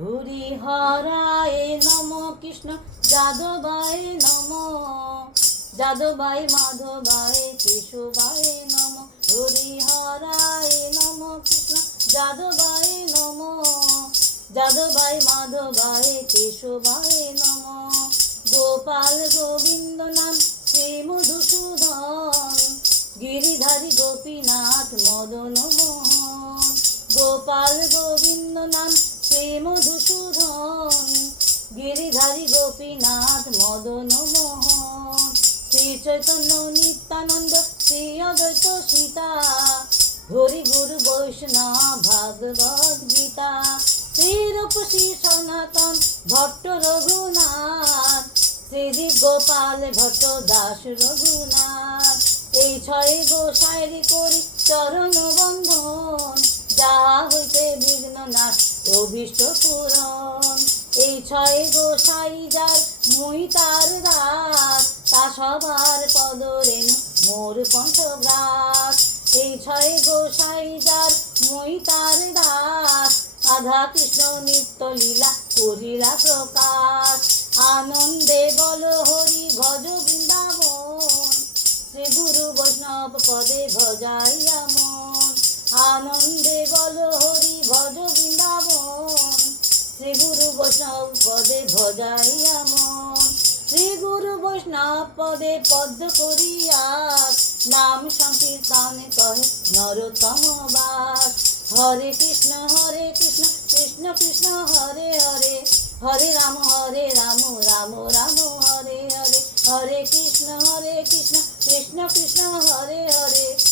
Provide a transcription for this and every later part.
হরিহরায় নম কৃষ্ণ, যাদবায় নম। যাদবায়, মাধবায়, কেশবায় নম। হরিহরায় নম কৃষ্ণ, যাদবায় নম। যাদবায়, মাধবায়, কেশবায় নম। গোপাল গোবিন্দ নাম শ্রী মধুসূদন। গিরিধারী গোপীনাথ মদন মোহন গোপাল গোবিন্দ নাম মধুসূদন, গিরিধারী গোপীনাথ, মদন মোহন, শ্রী চৈতন্য নিত্যানন্দ, শ্রী অদ্বৈত সীতা, হরি গুরু বৈষ্ণব, ভাগবত গীতা, শ্রীরূপ শ্রী সনাতন, ভট্ট রঘুনাথ শ্রীদীপ গোপাল, ভট্ট দাস রঘুনাথ। এই ছয় গোসাইরি করি চরণ বন্ধন যা হইতে বিঘ্ন অভিষ্ট পূরণ এই ছয় গোসাই যার মুই তার দাস, তা সবার পদরেণু মোর পঞ্চগ্রাস এই ছয় গোসাই যার মুই তার দাস, রাধা কৃষ্ণ নিত্য লীলা করিলা প্রকাশ। আনন্দে বল হরি ভজ বৃন্দাবন, শ্রী গুরু বৈষ্ণব পদে ভজাইয়া মন। আনন্দে বল হরি ভজ বৃন্দাবন। শ্রী গুরু বৈষ্ণব পদে ভজাইয়া মন। শ্রী গুরু বৈষ্ণব পদে পদ্ম করিয়া নাম সংকীর্তন কহে নরোত্তম বাস। হরে কৃষ্ণ হরে কৃষ্ণ কৃষ্ণ কৃষ্ণ, হরে হরে। হরে রাম হরে রাম রাম রাম, হরে হরে। হরে কৃষ্ণ হরে কৃষ্ণ কৃষ্ণ কৃষ্ণ, হরে হরে।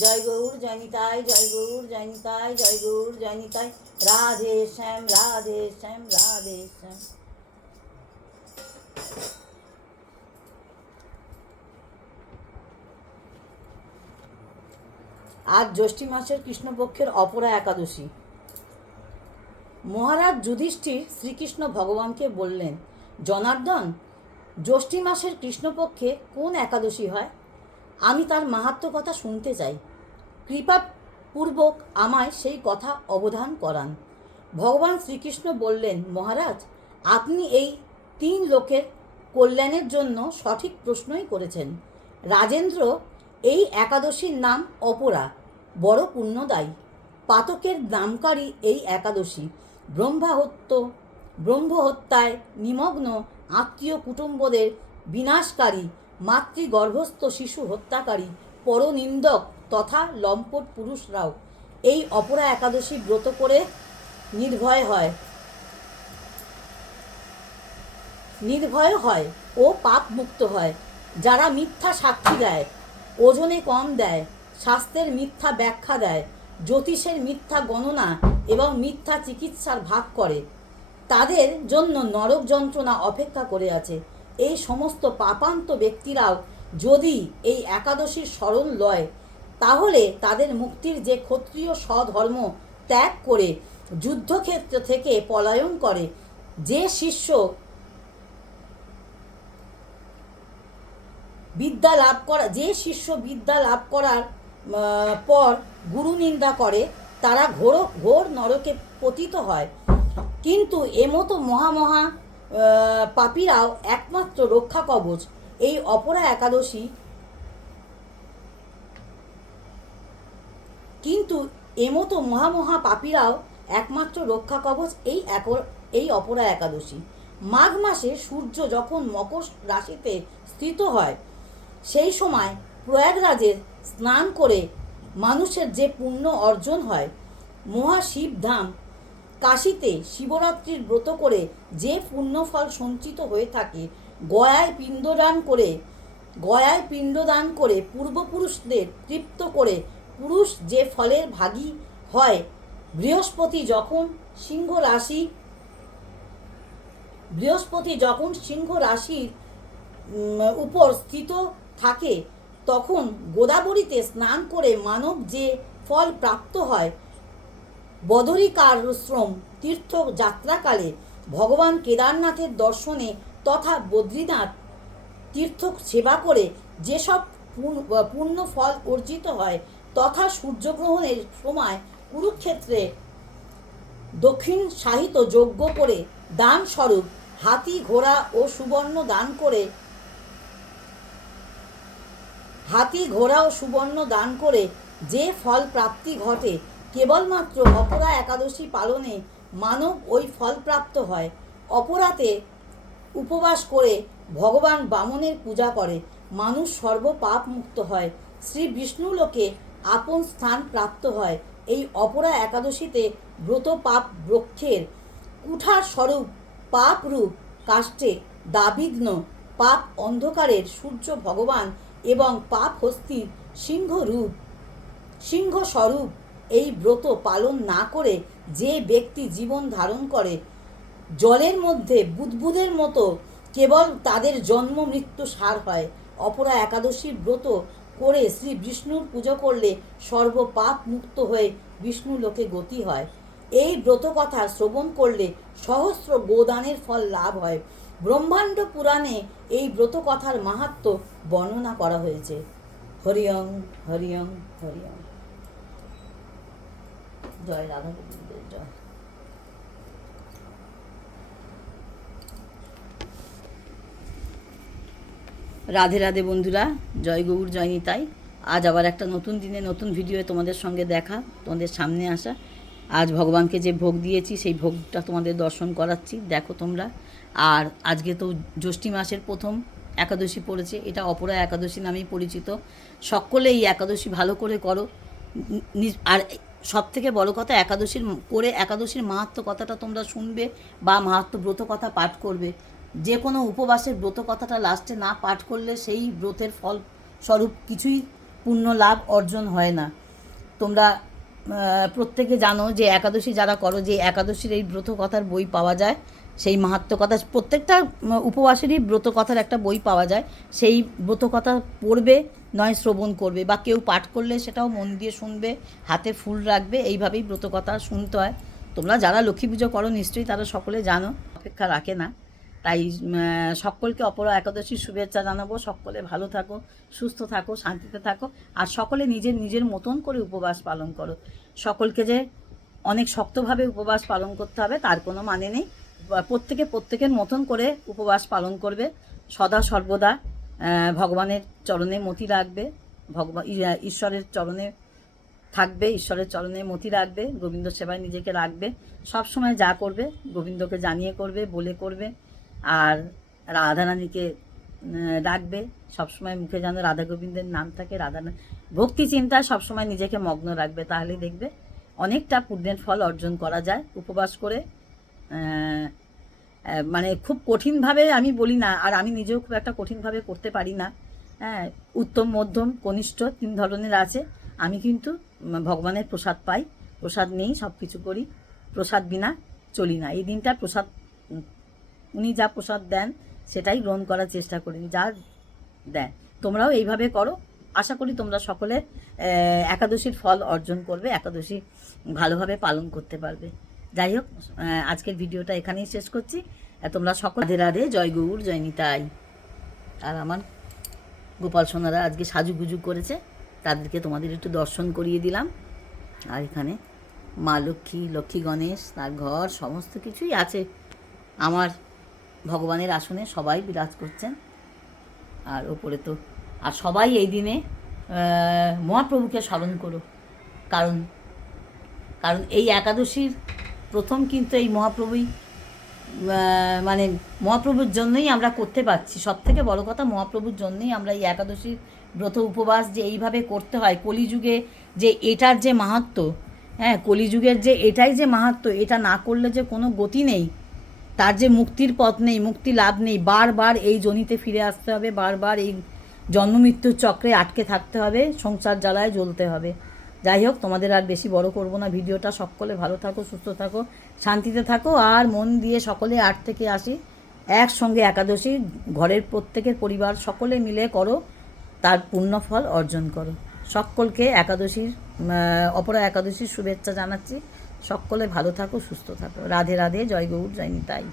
জয় গৌর, জয় নিতাই, জয় গৌর, জয় নিতাই, জয় গৌর, জয় নিতাই। রাধে শ্যাম রাধে শ্যাম রাধে শ্যাম। আজ জ্যৈষ্ঠী মাসের কৃষ্ণপক্ষের অপরা একাদশী। মহারাজ যুধিষ্ঠির শ্রীকৃষ্ণ ভগবানকে বললেন, জনার্দন, জ্যৈষ্ঠী মাসের কৃষ্ণপক্ষে কোন একাদশী হয়? আমি তার মাহাত্ম কথা শুনতে চাই। কৃপাপূর্বক আমায় সেই কথা অবধান করান। ভগবান শ্রীকৃষ্ণ বললেন, মহারাজ, আপনি এই তিন লোকের কল্যাণের জন্য সঠিক প্রশ্নই করেছেন। রাজেন্দ্র এই একাদশীর নাম অপরা, বড় পুণ্যদায়ী। পাতকের নামকারী এই একাদশী। ব্রহ্মাহত্য, ব্রহ্মহত্যায় নিমগ্ন আত্মীয় কুটুম্বদের বিনাশকারী মাতৃগর্ভস্থ শিশু হত্যাকারী পরনিন্দক তথা লম্পট পুরুষরাও এই অপরা একাদশী ব্রত করে নির্ভয় হয়। নির্ভয় হয় ও পাপ মুক্ত হয়। যারা মিথ্যা সাক্ষী দেয়, ওজনে কম দেয়, স্বাস্থ্যের মিথ্যা ব্যাখ্যা দেয়, জ্যোতিষের মিথ্যা গণনা এবং মিথ্যা চিকিৎসার ভাগ করে, তাদের জন্য নরক যন্ত্রণা অপেক্ষা করে আছে। এই সমস্ত পাপান্ত ব্যক্তিরাও যদি এই একাদশীর স্মরণ লয়, তাহলে তাদের মুক্তির যে ক্ষত্রিয় স্বধর্ম ত্যাগ করে যুদ্ধক্ষেত্র থেকে পলায়ন করে। যে শিষ্য বিদ্যা লাভ করা যে শিষ্য বিদ্যা লাভ করার পর গুরু নিন্দা করে, তারা ঘোর ঘোর নরকে পতিত হয়। কিন্তু এমতো মহামহা পাপীরাও একমাত্র রক্ষা কবচ। এই অপরা একাদশী কিন্তু এমতো মহামহা পাপীরাও একমাত্র রক্ষা কবচ এই এক- এই অপরা একাদশী। মাঘ মাসে সূর্য যখন মকর রাশিতে স্থিত হয়, সেই সময় প্রয়াগরাজের স্নান করে মানুষের যে পুণ্য অর্জন হয়, মহাশিবধাম কাশীতে শিবরাত্রির ব্রত করে যে পুণ্যফল সঞ্চিত হয়ে থাকে, গয়ায় পিণ্ডদান করে, গয়ায় পিণ্ডদান করে পূর্বপুরুষদের তৃপ্ত করে পুরুষ যে ফলের ভাগী হয়, বৃহস্পতি যখন সিংহ রাশি, বৃহস্পতি যখন সিংহ রাশির উপর স্থিত থাকে, তখন গোদাবরীতে স্নান করে মানব যে ফল প্রাপ্ত হয় বদরিকাশ্রম তীর্থ যাত্রাকালে ভগবান কেদারনাথের দর্শনে তথা বদ্রীনাথ তীর্থ সেবা করে যেসব পূর্ণ ফল অর্জিত হয় তথা সূর্যগ্রহণের সময় কুরুক্ষেত্রে দক্ষিণ সাহিত্য যজ্ঞ করে দান স্বরূপ হাতি, ঘোড়া ও সুবর্ণ দান করে, হাতি, ঘোড়া ও সুবর্ণ দান করে যে ফল প্রাপ্তি ঘটে কেবলমাত্র অপরা একাদশী পালনে মানব ওই ফল প্রাপ্ত হয়। অপরাতে উপবাস করে ভগবান বামনের পূজা করে। মানুষ সর্ব পাপ মুক্ত হয়। শ্রী বিষ্ণু লোকে আপন স্থান প্রাপ্ত হয়। এই অপরা একাদশীতে ব্রত পাপ বৃক্ষের কুঠার স্বরূপ পাপ রূপ কাষ্টে দাবিঘ্ন পাপ অন্ধকারের সূর্য ভগবান এবং পাপ হস্তির সিংহ রূপ সিংহ স্বরূপ এই ব্রত পালন না করে যে ব্যক্তি জীবন ধারণ করে, জলের মধ্যে বুদবুদের মতো কেবল তাদের জন্ম মৃত্যু সার হয়। অপরা একাদশীর ব্রত করে শ্রী বিষ্ণুর পুজো করলে সর্বপাপ মুক্ত হয়ে বিষ্ণু লোকে গতি হয়। এই ব্রত কথা শ্রবণ করলে সহস্র গোদানের ফল লাভ হয়। ব্রহ্মাণ্ড পুরাণে এই ব্রত কথার মাহাত্ম বর্ণনা করা হয়েছে। হরিয়ং হরিয়ং হরিয়ং। জয় রাধা গোবিন্দের জয়। রাধে রাধে বন্ধুরা, জয় গৌর, জয় নিতাই। আজ আবার একটা নতুন দিনে, নতুন ভিডিওয়ে তোমাদের সঙ্গে দেখা, তোমাদের সামনে আসা। আজ ভগবানকে যে ভোগ দিয়েছি, সেই ভোগটা তোমাদের দর্শন করাচ্ছি। দেখো তোমরা। আর আজকে তো জ্যৈষ্ঠী মাসের প্রথম একাদশী পড়েছে। এটা অপরা একাদশী নামেই পরিচিত। সকলে এই একাদশী ভালো করে করো। আর সব থেকে বড় কথা একাদশীর করে একাদশীর মাহাত্ম কথাটা তোমরা শুনবে বা মাহাত্ম ব্রত কথা পাঠ করবে। যে কোনো উপবাসের ব্রত কথাটা লাস্টে না পাঠ করলে সেই ব্রতের ফল স্বরূপ কিছুই পূর্ণ লাভ অর্জন হয় না। তোমরা প্রত্যেকে জানো যে একাদশী যারা করো, যে একাদশীর এই ব্রত কথার বই পাওয়া যায় সেই মাহাত্ম কথা প্রত্যেকটা উপবাসেরই ব্রত কথার একটা বই পাওয়া যায়। সেই ব্রত কথা পড়বে, নয় শ্রবণ করবে বা কেউ পাঠ করলে সেটাও মন দিয়ে শুনবে, হাতে ফুল রাখবে, এইভাবেই ব্রত কথা শুনতে হয়। তোমরা যারা লক্ষ্মী পুজো করো নিশ্চয়ই তারা সকলে জানো, অপেক্ষা রাখে না। তাই সকলকে অপর একাদশীর শুভেচ্ছা জানাব। সকলে ভালো থাকো, সুস্থ থাকো, শান্তিতে থাকো আর সকলে নিজের নিজের মতন করে উপবাস পালন করো। সকলকে যে অনেক শক্তভাবে উপবাস পালন করতে হবে তার কোনো মানে নেই। প্রত্যেকে প্রত্যেকের মতন করে উপবাস পালন করবে। সদা সর্বদা ভগবানের চরণে মতি রাখবে ভগবান ঈশ্বরের চরণে থাকবে, ঈশ্বরের চরণে মতি রাখবে, গোবিন্দ সেবায় নিজেকে রাখবে। সব সময় যা করবে, গোবিন্দকে জানিয়ে করবে, বলে করবে। আর রাধারানীকে ডাকবে। সবসময় মুখে যেন রাধা গোবিন্দের নাম থাকে, রাধা ভক্তি চিন্তায় সবসময় নিজেকে মগ্ন রাখবে। তাহলেই দেখবে অনেকটা পুণ্যের ফল অর্জন করা যায়। উপবাস করে মানে খুব কঠিনভাবে আমি বলি না, আর আমি নিজেও খুব একটা কঠিনভাবে করতে পারি না। হ্যাঁ উত্তম, মধ্যম, কনিষ্ঠ তিন ধরনের আছে। আমি কিন্তু ভগবানের প্রসাদ পাই, প্রসাদ নিয়েই সব কিছু করি, প্রসাদ বিনা চলি না। এই দিনটা প্রসাদ, উনি যা প্রসাদ দেন, সেটাই গ্রহণ করার চেষ্টা করি, যা দেন। তোমরাও এইভাবে করো। আশা করি তোমরা সকলে একাদশীর ফল অর্জন করবে, একাদশী ভালোভাবে পালন করতে পারবে। যাই হোক আজকের ভিডিওটা এখানেই শেষ করছি। তোমরা সকল রাধে রাধে, জয় গৌর, জয় নিতাই। আর আমার গোপাল সোনারা আজকে সাজুগুজু করেছে, তাদেরকে তোমাদের একটু দর্শন করিয়ে দিলাম। আর এখানে মা লক্ষ্মী লক্ষ্মী গণেশ, তার ঘর, সমস্ত কিছুই আছে। আমার ভগবানের আসনে সবাই বিরাজ করছেন। আর ওপরে তো, আর সবাই এই দিনে মহাপ্রভুকে স্মরণ করো। কারণ কারণ এই একাদশীর প্রথম কিন্তু এই মহাপ্রভুই মানে মহাপ্রভুর জন্যই আমরা করতে পারছি। সব থেকে বড় কথা, মহাপ্রভুর জন্যই আমরা এই একাদশীর ব্রত উপবাস যে এইভাবে করতে হয়, কলিযুগে যে এটার যে মাহাত্ম হ্যাঁ কলিযুগের যে এটাই যে মাহাত্ম, এটা না করলে যে কোনো গতি নেই। তার যে মুক্তির পথ নেই, মুক্তি লাভ নেই, বারবার এই জনিতে ফিরে আসতে হবে, বারবার এই জন্মমৃত্যুর চক্রে আটকে থাকতে হবে, সংসার জ্বালায় জ্বলতে হবে। যাই হোক তোমাদের আর বেশি বড় করব না। ভিডিওটা সকলে ভালো থাকো, সুস্থ থাকো, শান্তিতে থাকো, আর মন দিয়ে সকলে আট থেকে আসি একসঙ্গে একাদশী ঘরের প্রত্যেকের পরিবার সকলে মিলে করো, তার পুণ্যফল অর্জন করো। সকলকে একাদশীর অপরা একাদশীর শুভেচ্ছা জানাচ্ছি। সকলে ভালো থাকো, সুস্থ থাকো। রাধে রাধে, জয় গৌর, জয় নিতাই।